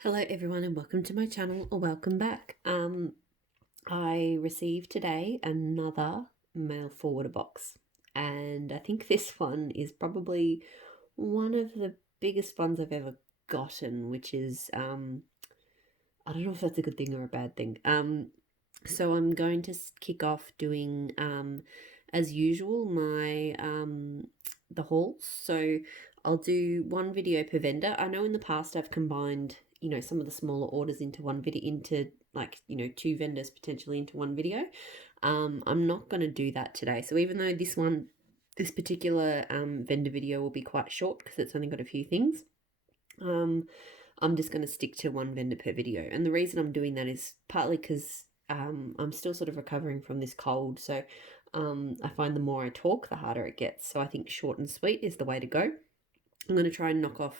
Hello everyone and welcome to my channel, or welcome back. I received today another mail forwarder box, and I think this one is probably one of the biggest ones I've ever gotten, which is I don't know if that's a good thing or a bad thing. So I'm going to kick off doing as usual my the hauls. So I'll do one video per vendor. I know in the past I've combined, some of the smaller orders into one video, into like, two vendors potentially into one video. I'm not going to do that today. So even though this particular vendor video will be quite short because it's only got a few things, I'm just going to stick to one vendor per video. And the reason I'm doing that is partly because I'm still sort of recovering from this cold. So I find the more I talk, the harder it gets. So I think short and sweet is the way to go. I'm going to try and knock off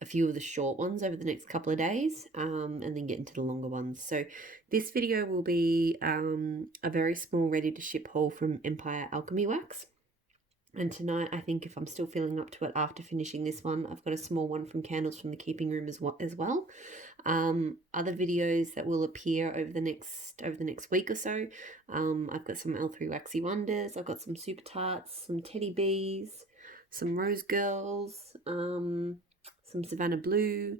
a few of the short ones over the next couple of days and then get into the longer ones. So this video will be a very small ready to ship haul from Empire Alchemy Wax. And tonight, I think if I'm still feeling up to it after finishing this one, I've got a small one from Candles from the Keeping Room as well. Other videos that will appear over the next week or so. I've got some L3 Waxy Wonders. I've got some Super Tarts, some Teddy Bees, some Rose Girls, some Savannah Blue,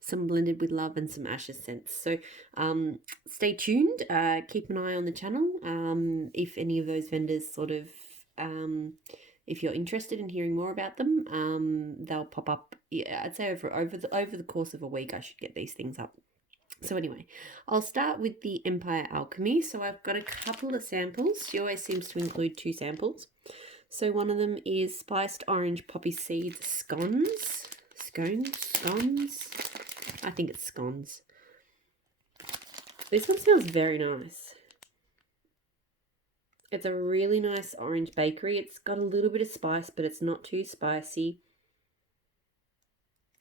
some Blended with Love, and some Ashes Scents. So stay tuned. Keep an eye on the channel. If any of those vendors sort of if you're interested in hearing more about them, they'll pop up. Yeah, I'd say over the course of a week, I should get these things up. So anyway, I'll start with the Empire Alchemy. So I've got a couple of samples. She always seems to include two samples. So one of them is spiced orange poppy seeds scones. Scones. I think it's scones. This one smells very nice. It's a really nice orange bakery. It's got a little bit of spice, but it's not too spicy.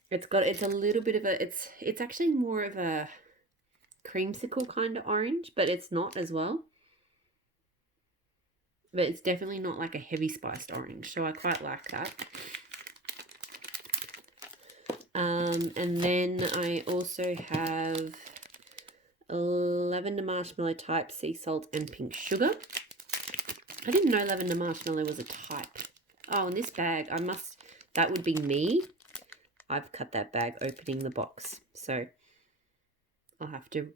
It's a little bit of it's actually more of a creamsicle kind of orange, but it's not as well. But it's definitely not like a heavy spiced orange, so I quite like that. And then I also have lavender marshmallow type, sea salt, and pink sugar. I didn't know lavender marshmallow was a type. Oh, and this bag, that would be me. I've cut that bag opening the box. So I'll have to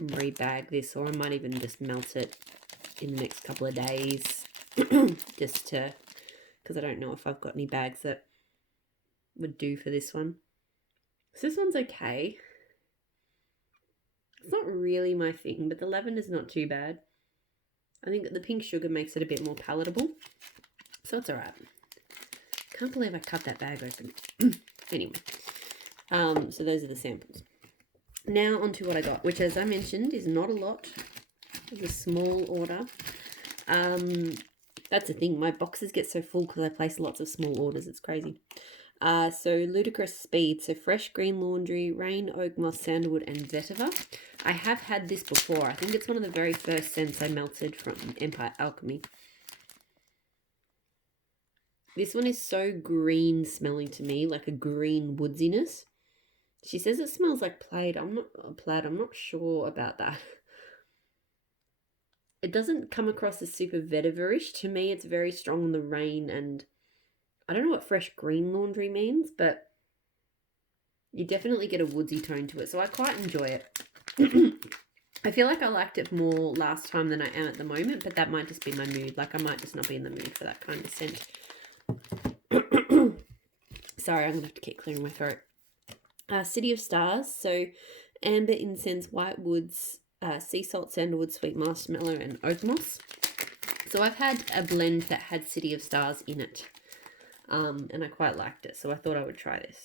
rebag this, or I might even just melt it in the next couple of days. Just to, because I don't know if I've got any bags that would do for this one. So this one's okay. It's not really my thing, but the lavender's not too bad. I think the pink sugar makes it a bit more palatable. So it's alright. Can't believe I cut that bag open. Anyway. So those are the samples. Now onto what I got, which as I mentioned is not a lot. It's a small order. That's the thing. My boxes get so full because I place lots of small orders. It's crazy. So Ludicrous Speed. So fresh green laundry, rain, oak moss, sandalwood, and vetiver. I have had this before. I think it's one of the very first scents I melted from Empire Alchemy. This one is so green smelling to me, like a green woodsiness. She says it smells like plaid. I'm not sure about that. It doesn't come across as super vetiver-ish. To me, it's very strong on the rain, and I don't know what fresh green laundry means, but you definitely get a woodsy tone to it, so I quite enjoy it. I feel like I liked it more last time than I am at the moment, but that might just be my mood. Like, I might just not be in the mood for that kind of scent. Sorry, I'm going to have to keep clearing my throat. City of Stars. So amber, incense, white woods, sea salt, sandalwood, sweet marshmallow, and oak moss. So I've had a blend that had City of Stars in it. And I quite liked it, so I thought I would try this.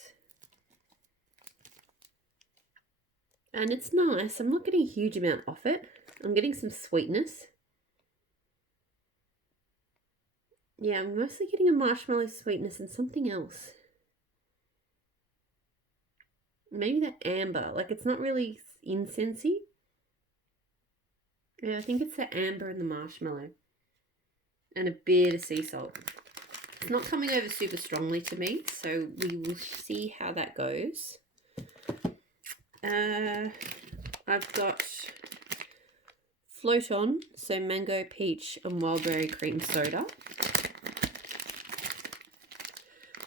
And it's nice. I'm not getting a huge amount off it. I'm getting some sweetness. Yeah, I'm mostly getting a marshmallow sweetness and something else. Maybe that amber. Like, it's not really incensey. Yeah, I think it's the amber and the marshmallow. And a bit of sea salt. It's not coming over super strongly to me, so we will see how that goes. I've got Float On, so mango, peach, and wildberry cream soda.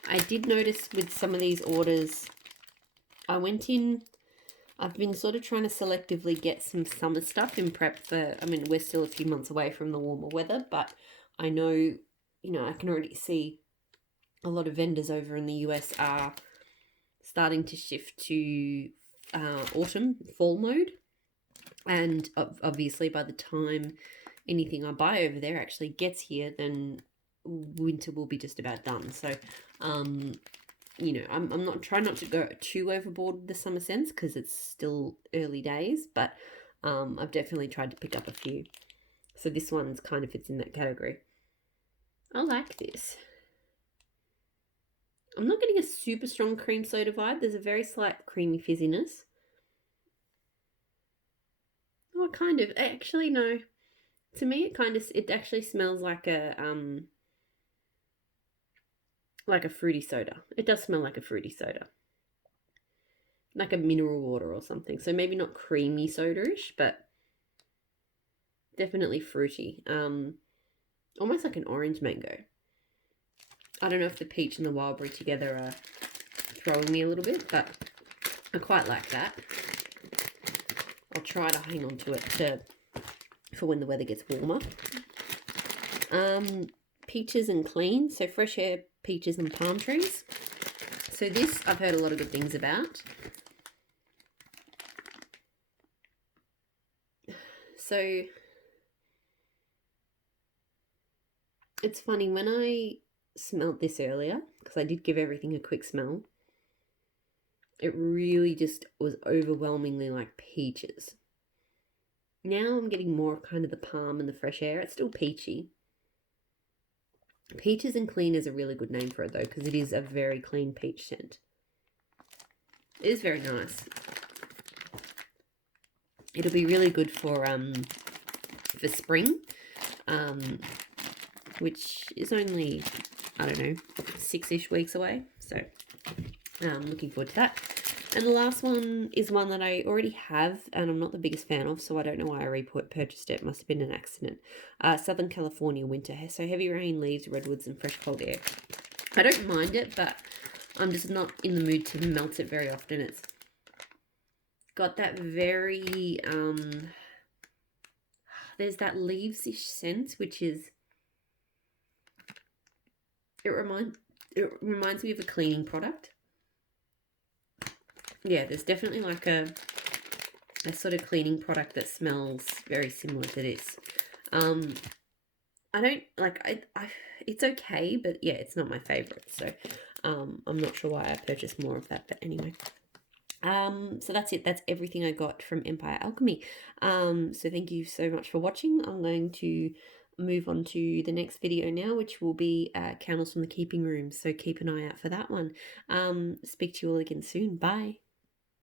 I did notice with some of these orders, I've been sort of trying to selectively get some summer stuff in prep for, I mean, we're still a few months away from the warmer weather, but I know, you know, I can already see a lot of vendors over in the US are starting to shift to autumn, fall mode. And obviously by the time anything I buy over there actually gets here, then winter will be just about done. So, you know, I'm not trying not to go too overboard with the summer scents because it's still early days, but I've definitely tried to pick up a few. So this one's kind of fits in that category. I like this. I'm not getting a super strong cream soda vibe. There's a very slight creamy fizziness. Oh, kind of. Actually, no. To me, it actually smells like a fruity soda. It does smell like a fruity soda. Like a mineral water or something. So maybe not creamy soda-ish, but definitely fruity. Almost like an orange mango. I don't know if the peach and the wildberry together are throwing me a little bit, but I quite like that. I'll try to hang on to it for when the weather gets warmer. Peaches and clean, so fresh air, peaches and palm trees. So this I've heard a lot of good things about. So it's funny, when I smelled this earlier, because I did give everything a quick smell, it really just was overwhelmingly like peaches. Now I'm getting more kind of the palm and the fresh air. It's still peachy. Peaches and clean is a really good name for it though, because it is a very clean peach scent. It is very nice. It'll be really good for spring, which is only, I don't know, 6-ish weeks away. So I'm looking forward to that. And the last one is one that I already have and I'm not the biggest fan of, so I don't know why I repurchased it. It must have been an accident. Southern California winter. So heavy rain, leaves, redwoods, and fresh cold air. I don't mind it, but I'm just not in the mood to melt it very often. It's got that very, there's that leaves-ish scent, which is, it reminds me of a cleaning product. Yeah, there's definitely like a sort of cleaning product that smells very similar to this. I don't like, it's okay, but yeah, it's not my favorite. So I'm not sure why I purchased more of that, but anyway. So that's it. That's everything I got from Empire Alchemy. So thank you so much for watching. I'm going to move on to the next video now, which will be candles from the keeping room. So keep an eye out for that one. Speak to you all again soon. Bye.